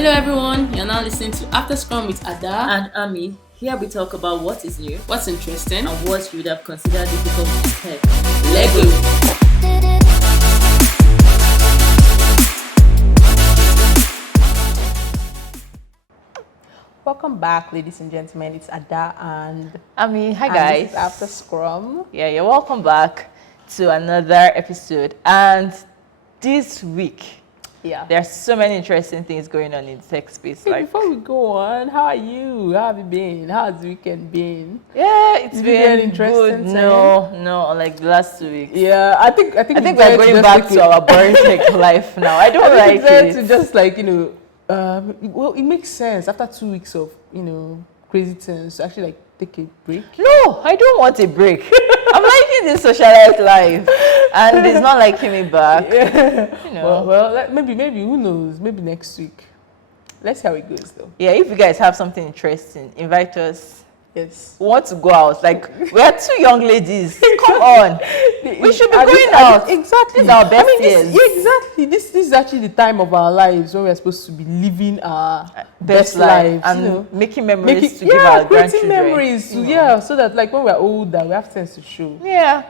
Hello everyone, you're now listening to AfterScrum with Ada and Ami. Here we talk about what is new, what's interesting, and what you would have considered difficult to tech. Lego. Welcome back, ladies and gentlemen. It's Ada and Ami. Hi and guys. This is AfterScrum. Yeah, you're welcome back to another episode. And this week, there are so many interesting things going on in the tech space. Hey, before we go on, how are you? How have you been? How has the weekend been? Yeah, it's been interesting. Good. No, like the last 2 weeks. Yeah, I think we're going back to our boring tech life now. I don't like it. To just well, it makes sense after 2 weeks of crazy things to actually take a break. No, I don't want a break. I'm liking this socialized life, and it's not liking me back. Yeah. Well, maybe who knows? Maybe next week. Let's see how it goes, though. Yeah, if you guys have something interesting, invite us. Yes. We want to go out. Like, we are two young ladies. Come on. We should be going out. Exactly. These are our best years. Yeah, exactly. This is actually the time of our lives when we're supposed to be living our best lives. And making memories to give our grandchildren. Memories. So that when we're older, we have things to show. Yeah.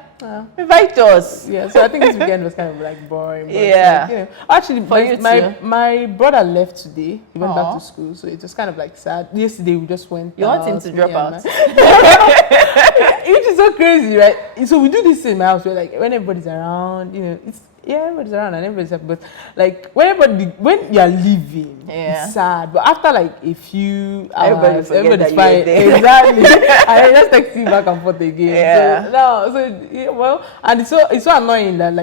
Invite us. Yeah, so I think this weekend was kind of boring. But yeah. Actually, my brother left today. He went back to school, so it was kind of sad. Yesterday we just went. You want him to drop out? Which is so crazy, right? So we do this in my house where when everybody's around, everybody's around and everybody's happy. But when you're leaving, it's sad. But after a few hours, everybody's fine. Exactly. And I just text you back and forth again. Yeah. And it's so annoying that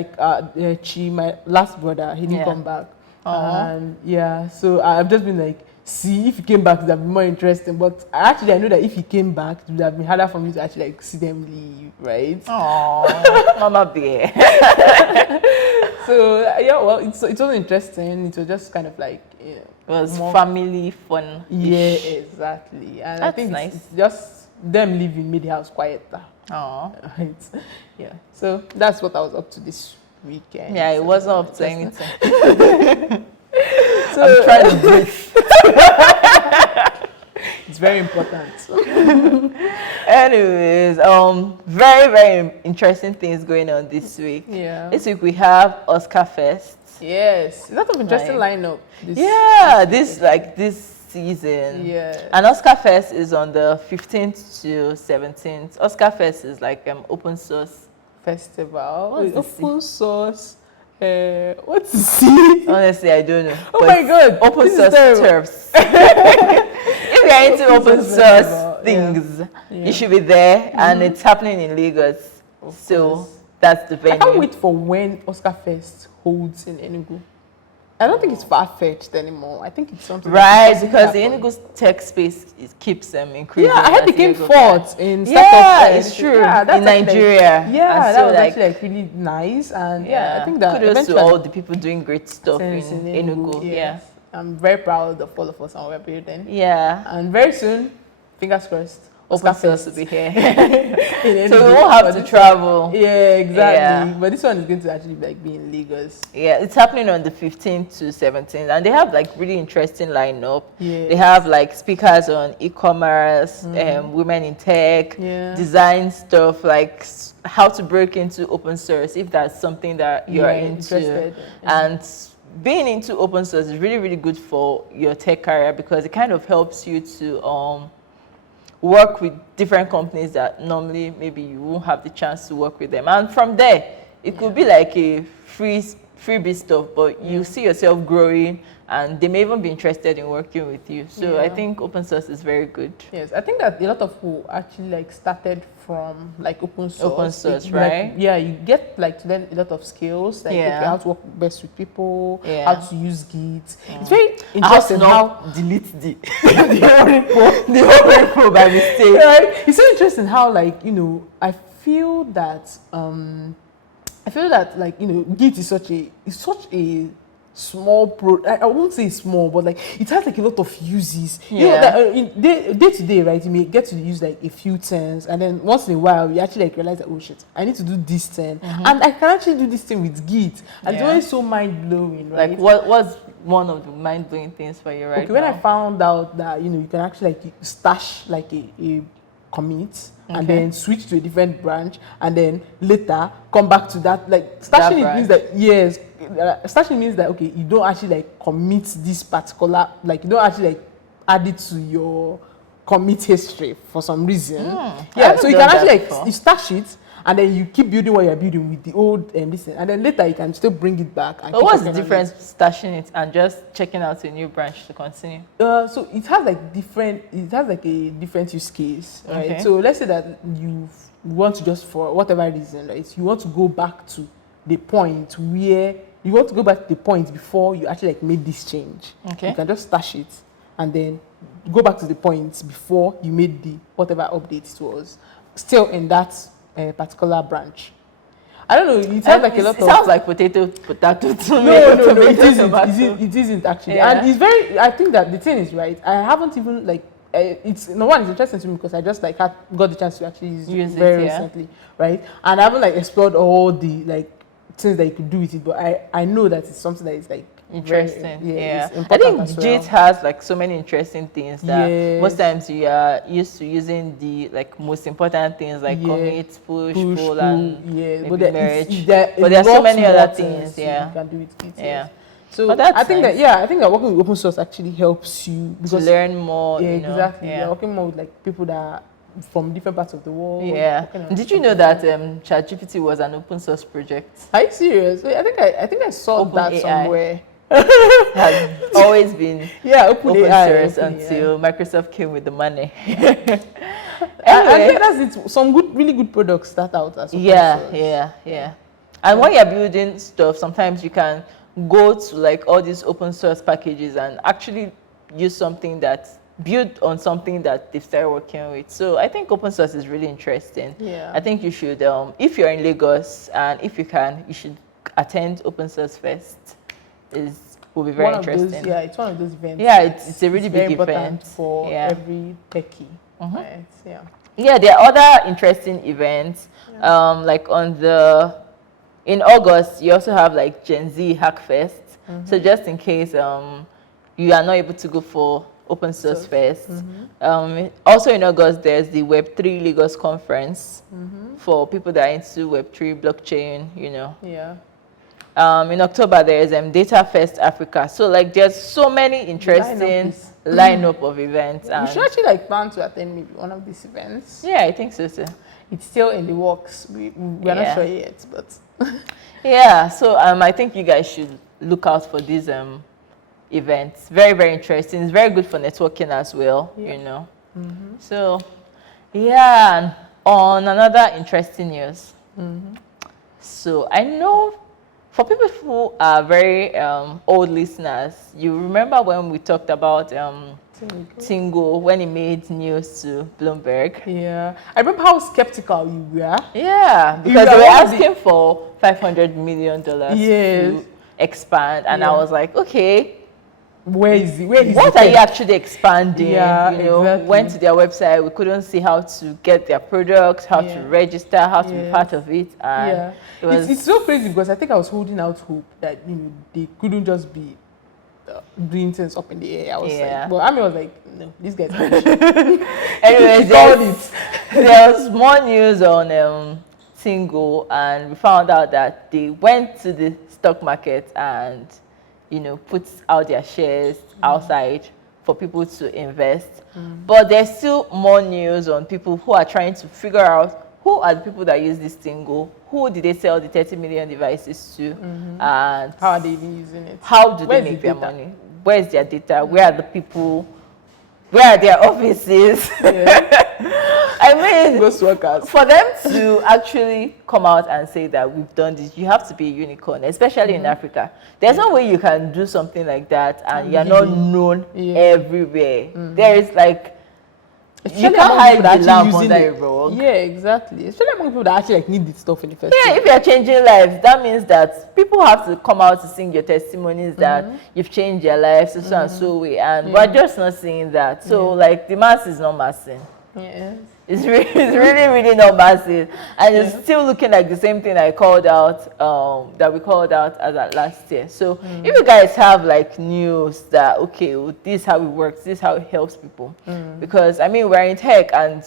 Chi, my last brother, he didn't come back. And so I've just been see if he came back it would have been more interesting, but I know that if he came back it would have been harder for me to actually see them leave, right? Oh, Mama bear. So it was interesting. It was just kind of it was family fun. Yeah, exactly. And that's I think nice. It's just them leaving made the house quieter. Oh, right. Yeah. So that's what I was up to this weekend. Yeah, it wasn't up to anything. So, I'm trying to breathe. It's very important. Anyways, very, very interesting things going on this week. Yeah. This week we have Oscar Fest. Yes. A lot of interesting lineup. This season. Yeah. And Oscar Fest is on the 15th to 17th. Oscar Fest is open source festival. Open source. What's the C? Honestly, I don't know. Oh my god! Open source turfs. If you're into open source things, you should be there, and it's happening in Lagos. So that's the venue. I can't wait for when Oscar Fest holds in Enugu. I don't think it's far-fetched anymore. I think it's something because the Enugu tech space keeps increasing. Yeah, I heard they came fourth in it's true. In Nigeria. That was actually really nice, and I think that kudos to all the people doing great stuff in Enugu. Yeah, I'm very proud of all of us and we're building. Yeah, and very soon, fingers crossed, Oscar Fest will be here. So we won't have to travel. Yeah, exactly. Yeah. But this one is going to actually be in Lagos. Yeah, it's happening on the 15th to 17th, and they have really interesting lineup. Yeah. They have speakers on e-commerce, women in tech, design stuff, how to break into open source if that's something that you're into. And being into open source is really, really good for your tech career because it kind of helps you to work with different companies that normally maybe you won't have the chance to work with them. And from there, it could be a freebie stuff, but you see yourself growing and they may even be interested in working with you. So I think open source is very good. Yes, I think that a lot of people actually started from open source. Open source, right? You get to learn a lot of skills, how to work best with people, how to use Git. It's very interesting how delete the whole repo by mistake. Right? It's so interesting how I feel that Git is such a small I won't say small, but it has a lot of uses. Day to day, right? You may get to use a few things, and then once in a while you actually realize that, oh shit, I need to do this thing, and I can actually do this thing with Git, and it's always so mind blowing, right? What's one of the mind-blowing things for you right Okay, when now? I found out that, you know, you can actually like stash like a commit and then switch to a different branch and then later come back to that, like stashing it means that, yes, stashing means that, okay, you don't actually like commit this particular, like you don't actually like add it to your commit history for some reason. Yeah, so you can actually like you stash it and then you keep building what you're building with the old this, and then later you can still bring it back. And but what's the difference stashing it and just checking out a new branch to continue? So it has like a different use case, right? Okay. So let's say that you want to just, for whatever reason, right, you want to go back to the point where you want to go back to the point before you actually like made this change. Okay. You can just stash it and then go back to the point before you made the whatever update it was, still in that particular branch. I don't know. It sounds like a lot of. It sounds like potato to me. No, it isn't actually. Yeah. And it's very. I think that the thing is right. I haven't even like. It's no one is interesting to me because I just like got the chance to actually use it very recently, right? And I haven't like explored all the like things that you could do with it, but I know that it's something that is like interesting. Very, I think JIT has like so many interesting things that most times you are used to using the like most important things like commit, push, pull, and maybe merge. But there are so many other things. You can do with it. Yeah. So I think that working with open source actually helps you to learn more. Yeah, you know? exactly. You're working more with like people that are from different parts of the world. Yeah. Did you know that ChatGPT was an open source project? Are you serious? I think I saw that AI. somewhere. Has always been open source until Microsoft came with the money. Anyway, I think that's it. Some really good products start out as open source. Yeah. And when you're building stuff, sometimes you can go to like all these open source packages and actually use something that's built on something that they've started working with. So I think open source is really interesting. Yeah. I think you should, if you're in Lagos and if you can, you should attend Open Source Fest. Will be very interesting. It's one of those events. Yeah, it's a really big event event for every techie. Right? Yeah, there are other interesting events. Like in August, you also have like Gen Z Hack Fest. So just in case you are not able to go for Open Source Fest. Also in August, there's the Web3 Lagos Conference for people that are into Web3 blockchain, you know. Yeah. In October, there's Data Fest Africa. So like there's so many interesting lineup of events. You should actually like plan to attend maybe one of these events. Yeah, I think so too. It's still in the works. We are not sure yet, but yeah. So I think you guys should look out for these events. Very, very interesting. It's very good for networking as well, you know. So yeah, and on another interesting news. So I know for people who are very old listeners, you remember when we talked about Tingo when he made news to Bloomberg? Yeah. I remember how skeptical you were. Yeah, because they were asking for $500 million to expand, and I was like, okay, where is it? What are you actually expanding? Yeah, you know, went to their website, we couldn't see how to get their products, how to register, how to be part of it. And it's so crazy because I think I was holding out hope that they couldn't just be doing things up in the air. I was like, but Ami was like, no, these guys. Anyways, there was more news on Tingo, and we found out that they went to the stock market and put out their shares outside for people to invest. But there's still more news on people who are trying to figure out who are the people that use this Tingo, who did they sell the 30 million devices to, and how are they using it? How do they make their money? Where's their data? Where are the people? Where are their offices? I mean, ghost workers. For them to actually come out and say that we've done this, you have to be a unicorn, especially in Africa. There's no way you can do something like that and you're not known everywhere. There is like, you can't hide the lamp under a rug. Yeah, exactly. Especially among people that actually need this stuff in the first place. Yeah, if you're changing lives, that means that people have to come out to sing your testimonies that you've changed their lives so and so way. And we're just not seeing that. So like the mass is not massing. Yes. It's really not massive, and it's still looking like the same thing I called out, that we called out as at last year. So if you guys have like news that, okay, well, this is how it works, this is how it helps people, because I mean, we're in tech, and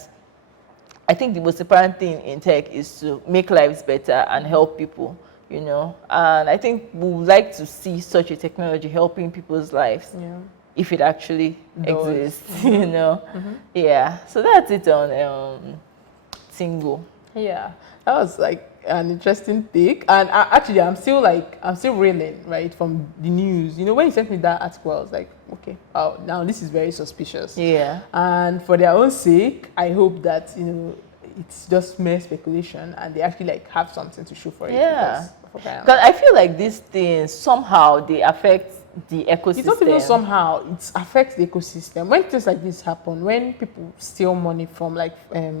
I think the most important thing in tech is to make lives better and help people, you know. And I think we would like to see such a technology helping people's lives. Yeah. If it actually exists, you know. Yeah, so that's it on Tingo. Yeah, that was like an interesting take, and actually I'm still reeling, right, from the news. You know, when you sent me that article, I was like, okay, oh, now this is very suspicious. Yeah, and for their own sake, I hope that, you know, it's just mere speculation and they actually like have something to show for it. Yeah, because I feel like these things somehow they affect the ecosystem. It's not even somehow, it affects the ecosystem. When things like this happen, when people steal money from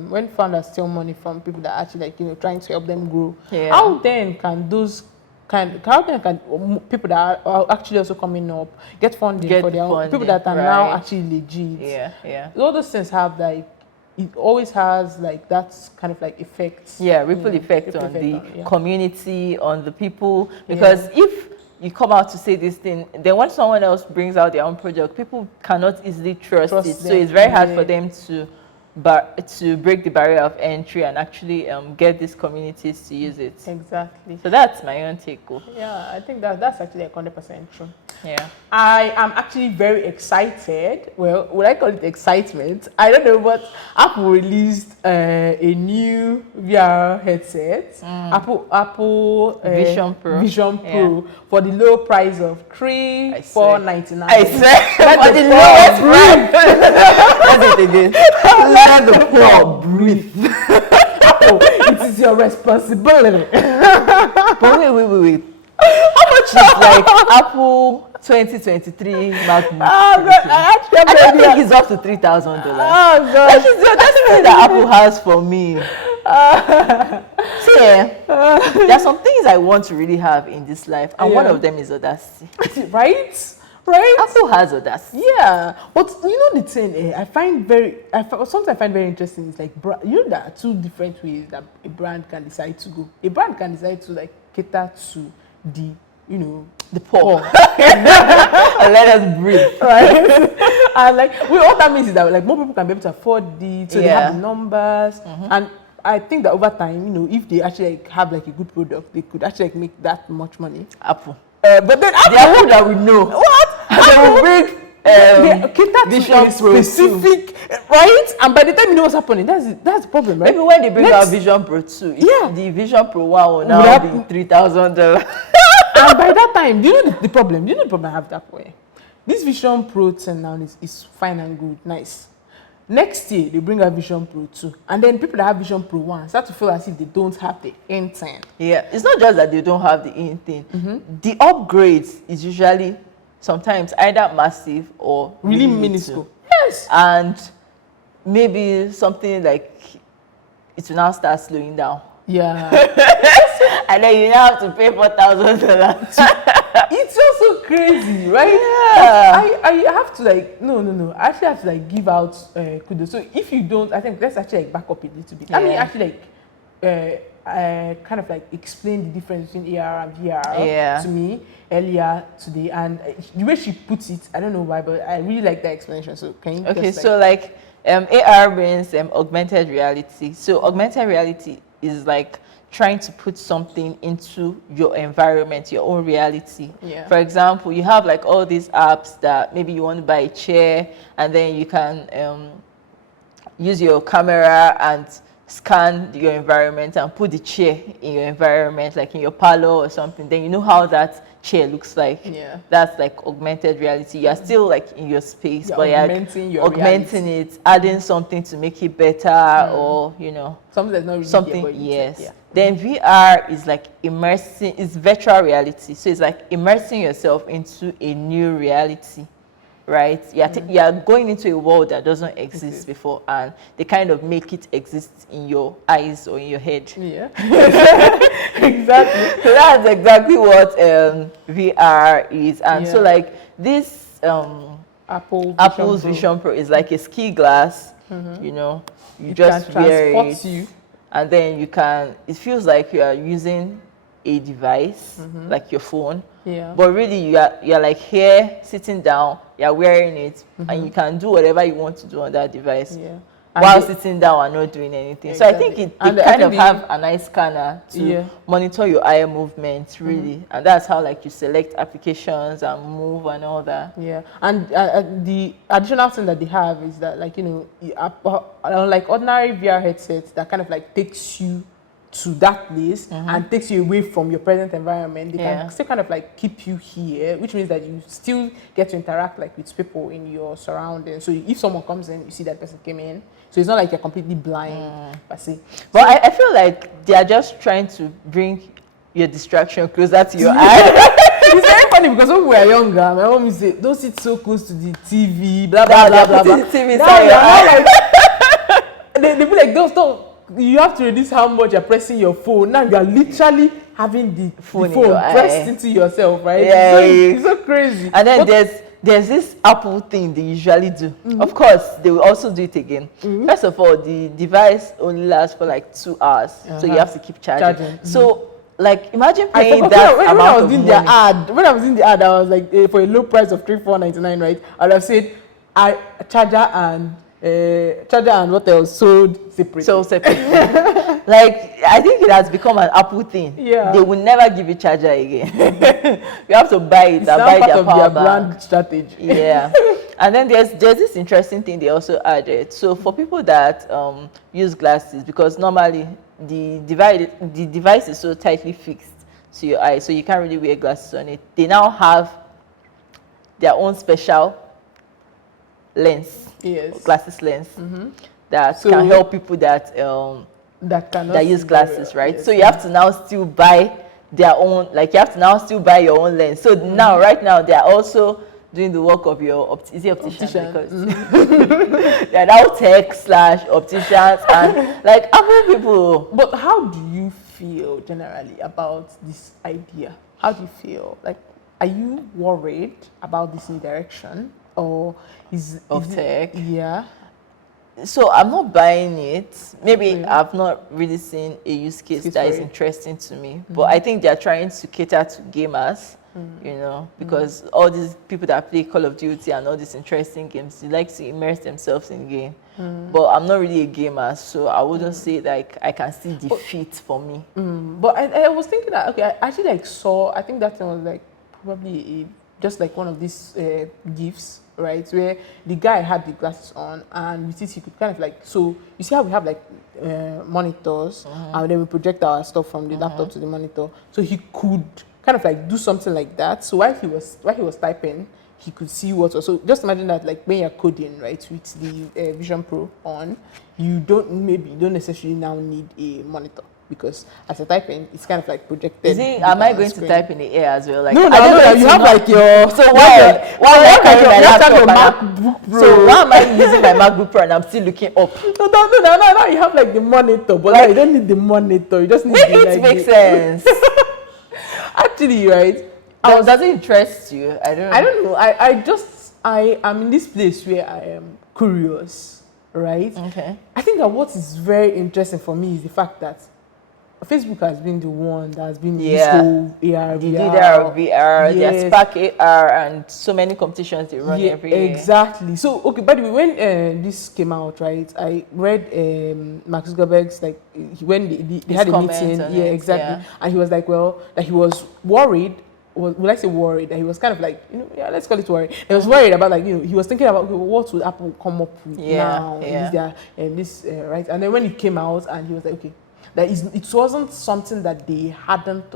when founders steal money from people that are actually like, you know, trying to help them grow, how then can those people that are actually also coming up get funding for their own, people that are now actually legit? All those things have like, it always has like that kind of like effect. Ripple effect on the community, on the people, because if you come out to say this thing, then when someone else brings out their own project, people cannot easily trust it. So it's very hard for them to break the barrier of entry and actually get these communities to use it. Exactly. So that's my own take. Yeah, I think that's actually 100% true. Yeah. I am actually very excited. Well, would I call it excitement? I don't know, but Apple released a new VR headset, Apple Vision Pro, for the low price of $3,499. I said for the lowest price. That's it again. Let the poor breathe. Apple, it is your responsibility. But wait. How much is like Apple 2023 MacBook? Oh God, I don't think it's up to $3,000. Oh God, that's the thing that Apple has for me. See, there are some things I want to really have in this life, and one of them is Audacity. Right? Apple has Audacity. Yeah, but you know the thing, something I find very interesting is like, you know, there are two different ways that a brand can decide to go. A brand can decide to like cater to the, you know, the poor. And let us breathe. Right? And like, what that means is that like more people can be able to afford it, so they have the numbers, and I think that over time, you know, if they actually like have like a good product, they could actually like make that much money. Apple. But then Apple, the Apple that we know. What? They will bring Vision Pro specific, right? And by the time you know what's happening, that's the problem, right? Maybe when they bring out Vision Pro 2, the Vision Pro 1 will now be $3,000. And by that time, do you know the problem? Do you know the problem I have that way? This Vision Pro 10 now is fine and good, nice. Next year, they bring out Vision Pro 2. And then people that have Vision Pro 1 start to feel as if they don't have the N10. Yeah, it's not just that they don't have the N10. The upgrades is usually sometimes either massive or really minuscule. Yes. And maybe something like it will now start slowing down. Yeah. And then you now have to pay $4,000. It's also crazy, right? Yeah. I have to like, no. I actually have to like give out kudos. So if you don't, I think let's actually like back up a little bit. I mean, actually like, kind of like explain the difference between AR and VR to me earlier today, and the way she puts it, I don't know why, but I really like that explanation. So can you? Okay, so like AR means augmented reality. So augmented reality is like trying to put something into your environment, your own reality. Yeah. For example, you have like all these apps that maybe you want to buy a chair, and then you can use your camera and scan your environment and put the chair in your environment, like in your parlor or something. Then you know how that chair looks like. Yeah. That's like augmented reality. You're still like in your space, but you're augmenting it, adding something to make it better, or you know, something that's not really something. Yes. Yeah. Then VR is like immersing. It's virtual reality. So it's like immersing yourself into a new reality. Right? You're going into a world that doesn't exist before, and they kind of make it exist in your eyes or in your head. Yeah. Exactly. So that's exactly what VR is. And so like this Apple's Vision Pro is like a ski glass you know, you It just can wear transport it, you. and then you can. It feels like you are using a device, like your phone. Yeah. But really, you're like here, sitting down, you're wearing it, and you can do whatever you want to do on that device. Yeah. While sitting down and not doing anything. So I think they kind of have an eye scanner to monitor your eye movements, really. And that's how like you select applications and move and all that. Yeah. And the additional thing that they have is that, like, you know, like ordinary VR headsets that kind of like takes you to that place and takes you away from your present environment, they can still kind of like keep you here, which means that you still get to interact like with people in your surroundings. So if someone comes in, you see that person came in, so it's not like you're completely blind per se. But I feel like they are just trying to bring your distraction closer to your eye. It's very funny because when we were younger, my mom used to say, don't sit so close to the TV, blah blah blah blah blah. TV inside your eye. Like, they be like, don't. You have to reduce how much you're pressing your phone. Now you are literally having the phone pressed into yourself, right? Yeah, it's so crazy. And then there's this Apple thing they usually do. Of course, they will also do it again. First of all, the device only lasts for like 2 hours, so you have to keep charging. So, like, imagine paying that amount of money. When I was in the ad, I was like, for a low price of $34.99, right? I would have said, charger and what else sold separately. So separately. Like, I think it has become an Apple thing. Yeah. They will never give you charger again. You have to buy it and buy their power bank. Brand strategy. Yeah. And then there's this interesting thing they also added. So for people that use glasses, because normally the device is so tightly fixed to your eye, so you can't really wear glasses on it. They now have their own special lens, glasses lens, that can help people that use glasses, right? So you have to now still buy their own, like you have to now still buy your own lens. So now, right now, they are also doing the work of your optician. Because they're now tech/opticians and like Apple people. But how do you feel generally about this idea? How do you feel? Like, are you worried about this new direction? Or is tech? Yeah. So I'm not buying it. Maybe I've not really seen a use case that is interesting to me. But I think they're trying to cater to gamers, you know, because all these people that play Call of Duty and all these interesting games, they like to immerse themselves in game. But I'm not really a gamer, so I wouldn't say like I can see defeat for me. But I was thinking that, okay, I actually like saw, I think that thing was like probably just like one of these gifts, right, where the guy had the glasses on and with it he could kind of like, so you see how we have like monitors and then we project our stuff from the laptop to the monitor, so he could kind of like do something like that. So while he was typing, he could see what was, so just imagine that like when you're coding, right, with the Vision Pro on, you don't necessarily now need a monitor, because as you're typing, it's kind of like projected. Am I going to type in the air as well? Like, no, you have like your. So why am I carrying my laptop? So why am I using my MacBook Pro and I'm still looking up? No. You have like the monitor, but like, you don't need the monitor. You just need. It makes sense. Actually, right? Does it interest you? I don't know. I am in this place where I am curious, right? Okay. I think that what is very interesting for me is the fact that Facebook has been the one that has been this whole AR, VR, their Spark AR, and so many competitions they run every year. Exactly. So, okay, by the way, when this came out, right, I read Mark Zuckerberg's, like, when they had a meeting, exactly, and he was like, well, that he was worried. Would I say worried? That he was kind of like, you know, let's call it worried. He was worried about, like, you know, he was thinking about, okay, what would Apple come up with now? Right? And then when it came out, and he was like, okay, that it wasn't something that they hadn't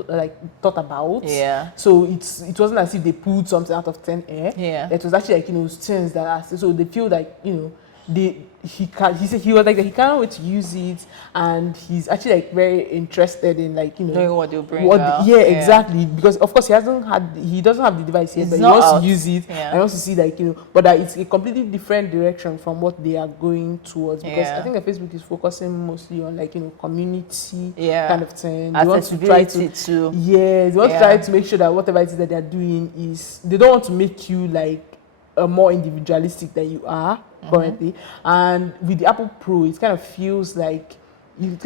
thought about. Yeah. So it wasn't as if they pulled something out of thin air. Yeah. It was actually like, you know, things that are, so they feel like, you know, he said he was like he can't wait to use it, and he's actually like very interested in, like, you know, knowing what they'll bring out. Exactly, because of course he doesn't have the device yet, but he wants to use it and wants to see, like, you know, but that it's a completely different direction from what they are going towards, because I think that Facebook is focusing mostly on, like, you know, community kind of thing. They want to try to they want to try to make sure that whatever it is that they're doing is, they don't want to make you like more individualistic than you are currently. And with the Apple Pro, it kind of feels like you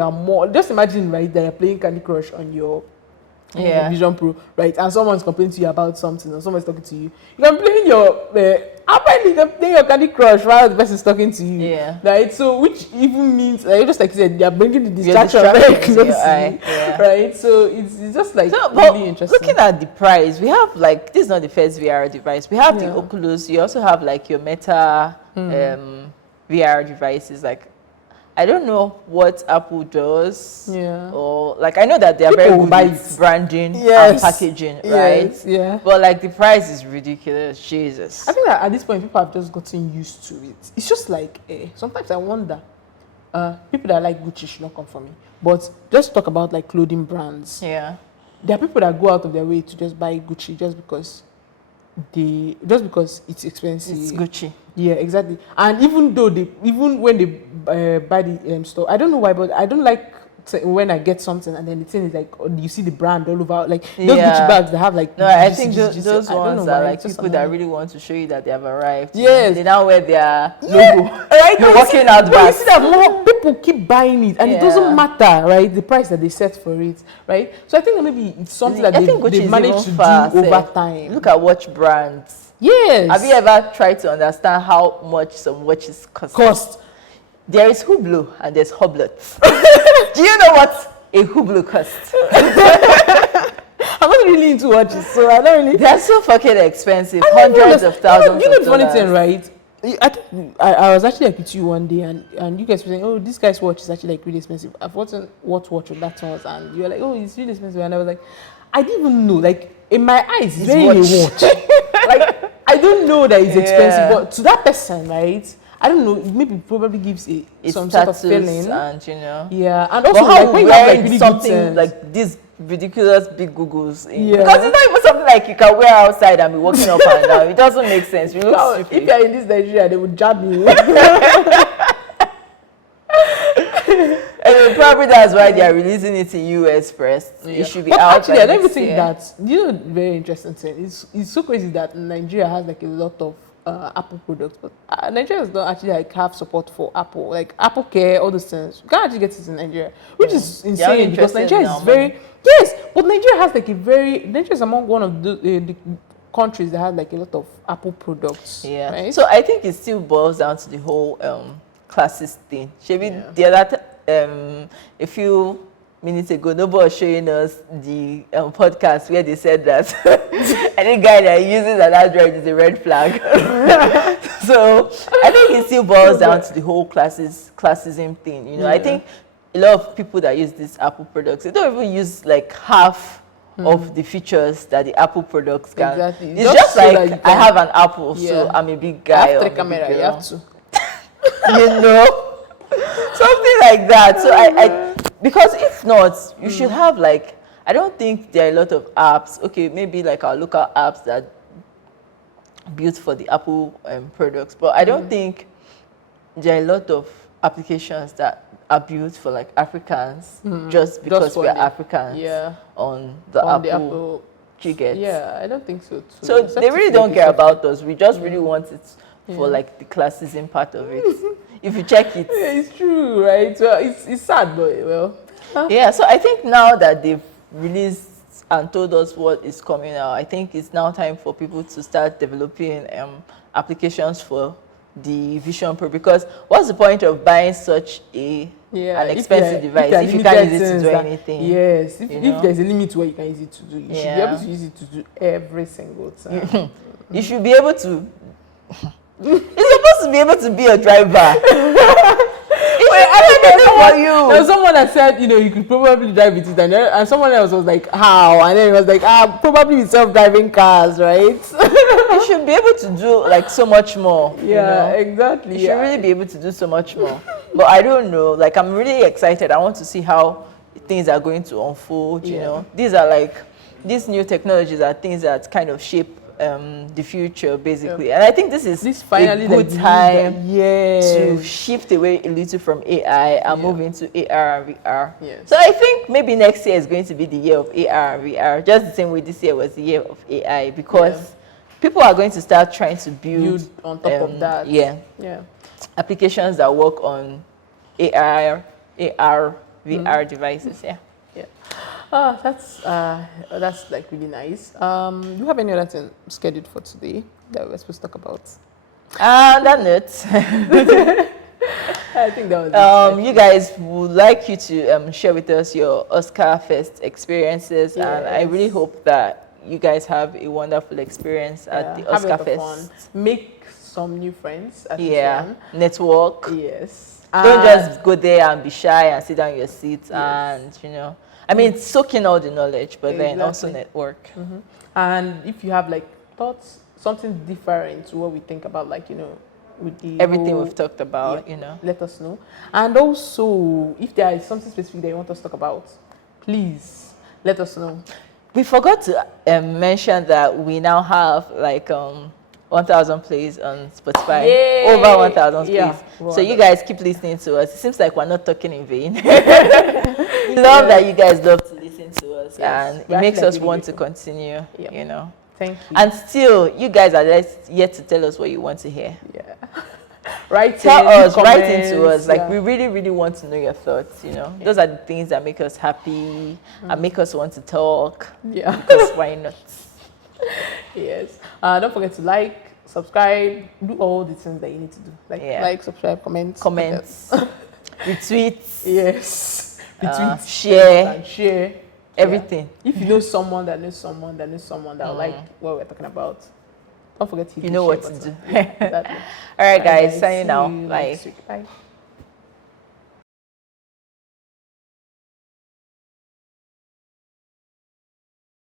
are more. Just imagine, right, that you're playing Candy Crush on your Vision Pro, right, and someone's complaining to you about something, or someone's talking to you. You can play your apparently you can play your Candy Crush while the person's talking to you, right? So which even means, just like you said, you're bringing the distraction very close, right? So it's just like really interesting. Looking at the price, we have like, this is not the first VR device. We have the Oculus. You also have like your Meta VR devices, like. I don't know what Apple does, or like I know that they are very good with branding and packaging, right? Yeah. But like the price is ridiculous, Jesus. I think that at this point people have just gotten used to it. It's just like sometimes I wonder, people that like Gucci should not come for me. But just talk about like clothing brands. Yeah. There are people that go out of their way to just buy Gucci just because it's expensive. It's Gucci. Yeah, exactly. And even when they buy the store, I don't know why, but I don't like when I get something and then the thing is like, you see the brand all over, like those Gucci bags that have like. No, I think those ones are like people that really want to show you that they have arrived. Yes. They now wear their logo. Right. You're walking out back. You see that more people keep buying it, and it doesn't matter, right? The price that they set for it, right? So I think that maybe it's something that they've managed to do over time. Look at watch brands. Yes. Have you ever tried to understand how much some watches cost? There is Hublot and there's Hublot. Do you know what a Hublot costs? I'm not really into watches, so I don't really. They're so fucking expensive, hundreds of thousands. You know the funny thing, right? I was actually like with you one day, and you guys were saying, "Oh, this guy's watch is actually like really expensive." I've forgotten what watch that was, and you were like, "Oh, it's really expensive," and I was like, I didn't even know. Like in my eyes, it's very watch. Like I don't know that it's expensive, but to that person, right? I don't know. Maybe probably gives some sort of feeling, and and also like when you have like really something like these ridiculous big Googles, because it's not even something like you can wear outside and be walking up and down. It doesn't make sense. You look if you're in this Nigeria, they would jab you. And probably that's why they are releasing it in US first. It should be out. Actually, I don't think that. You know, very interesting thing. It's so crazy that Nigeria has like a lot of Apple products, but Nigeria does not actually like have support for Apple, like Apple Care, all those things. You can't actually get it in Nigeria, which is insane because Nigeria is very but Nigeria has like Nigeria is among one of the countries that have like a lot of Apple products. Yeah. Right? So I think it still boils down to the whole classist thing. The other a few minutes ago, nobody was showing us the podcast where they said that any guy that uses an Android is a red flag. So I think it still boils down to the whole classism thing. You know, I think a lot of people that use these Apple products, they don't even use like half of the features that the Apple products can. Exactly. It's just like I have an Apple, so I'm a big guy. After the camera, you have to. You know, something like that. So I because if not, you should have like, I don't think there are a lot of apps. Okay, maybe like our local apps that are built for the Apple products, but I don't think there are a lot of applications that are built for like Africans just because we are Africans on the Apple. Yeah, I don't think so too. So they really don't care about us. We just really want it for like the classism part of it. If you check it. Yeah, it's true, right? Well, it's sad, but well. Yeah, so I think now that they've released and told us what is coming out, I think it's now time for people to start developing applications for the Vision Pro, because what's the point of buying such an expensive device if you can't use it to do anything? Yes, if there's a limit to what you can use it to do, you should be able to use it to do every single time. You should be able to. You're supposed to be able to be a driver. There was someone that said, you know, you could probably drive with it, and someone else was like, how? And then it was like, probably with self-driving cars, right? You should be able to do like so much more. Yeah, exactly. You should really be able to do so much more. But I don't know. Like, I'm really excited. I want to see how things are going to unfold. You know, these new technologies are things that kind of shape the future, basically. And I think this is finally a good time to shift away a little from AI and move into AR and VR. So I think maybe next year is going to be the year of AR and VR, just the same way this year was the year of AI, because people are going to start trying to build on top of that. Yeah. Applications that work on AR, VR devices. Yeah. That's like really nice. Do you have any other thing scheduled for today that we're supposed to talk about? That note. I think that was you guys would like you to share with us your Oscar Fest experiences, and I really hope that you guys have a wonderful experience at the Oscar Fest. Fun. Make some new friends at network. Yes. Don't just go there and be shy and sit down in your seat and I mean, soak in all the knowledge, but then also network. And if you have like thoughts, something different to what we think about, like, with the everything we've talked about, let us know. And also, if there is something specific that you want us to talk about, please let us know. We forgot to mention that we now have like 1,000 plays on Spotify. Yay! Over 1,000 plays. So you guys keep listening to us. It seems like we're not talking in vain. We love that you guys love to listen to us, and it makes us want to continue. Thank you. And still, you guys are yet to tell us what you want to hear. Tell us, write into us. Like, we really, really want to know your thoughts, Those are the things that make us happy and make us want to talk. Because why not? Yes. Don't forget to like, subscribe, do all the things that you need to do. Like, subscribe, comment. Retweets. Yes. Retweet. Share. Everything. If you know someone that knows someone that knows someone that will like what we're talking about, don't forget to hit what to do. Exactly. All right, guys. Signing out. Bye. Bye.